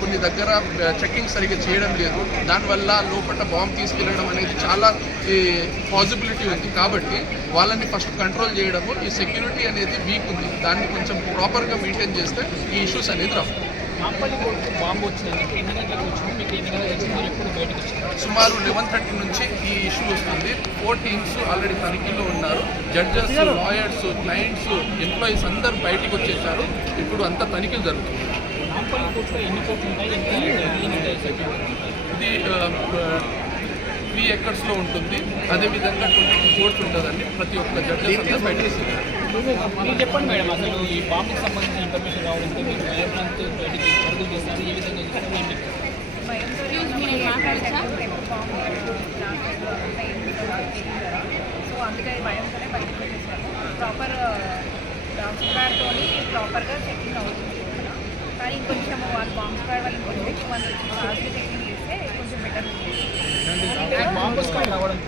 కొన్ని దగ్గర చెక్కింగ్ సరిగ్గా చేయడం లేదు. దానివల్ల లోపల బాంబు తీసుకెళ్ళడం అనేది చాలా పాసిబిలిటీ ఉంది. కాబట్టి వాళ్ళని ఫస్ట్ కంట్రోల్ చేయడము, ఈ సెక్యూరిటీ అనేది వీక్ ఉంది, దాన్ని కొంచెం ప్రాపర్గా మెయింటైన్ చేస్తే ఈ ఇష్యూస్ అనేది రావు. సుమారు 11:30 నుంచి ఈ ఇష్యూ వస్తుంది. 4 టీమ్స్ ఆల్రెడీ తనిఖీలో ఉన్నారు. జడ్జెస్, లాయర్స్, క్లయింట్స్, ఎంప్లాయీస్ అందరూ బయటికి వచ్చేసారు. ఇప్పుడు అంతా తనిఖీలు జరుగుతుంది. ఇది 3 ఎకర్స్లో ఉంటుంది. అదేవిధంగా 22 కోర్ట్స్ ఉంటుందండి. ప్రతి ఒక్క జడ్జెస్ అంతా బయటకు వస్తున్నారు. మీరు చెప్పండి మేడం, అసలు ఈ బాంబుకి సంబంధించిన ఇన్ఫర్మేషన్ రావాలంటే మీరు అడుగులు చేస్తారు, ఏ విధంగా సో అందుకే భయంతోనే బయటకు వచ్చేసారు. బాంబ్ స్క్వాడ్తో ప్రాపర్గా చెకింగ్ అవుతుంది. కానీ ఇంకొంచెం వాళ్ళు బాంబ్ స్క్వాడ్ వాళ్ళు ఇంకొంచెం ఎక్కువ మంది వచ్చి ఫాస్ట్గా చెకింగ్ చేస్తే కొంచెం బెటర్ ఉంటుంది. బాంబు స్క్వాడ్ రావడం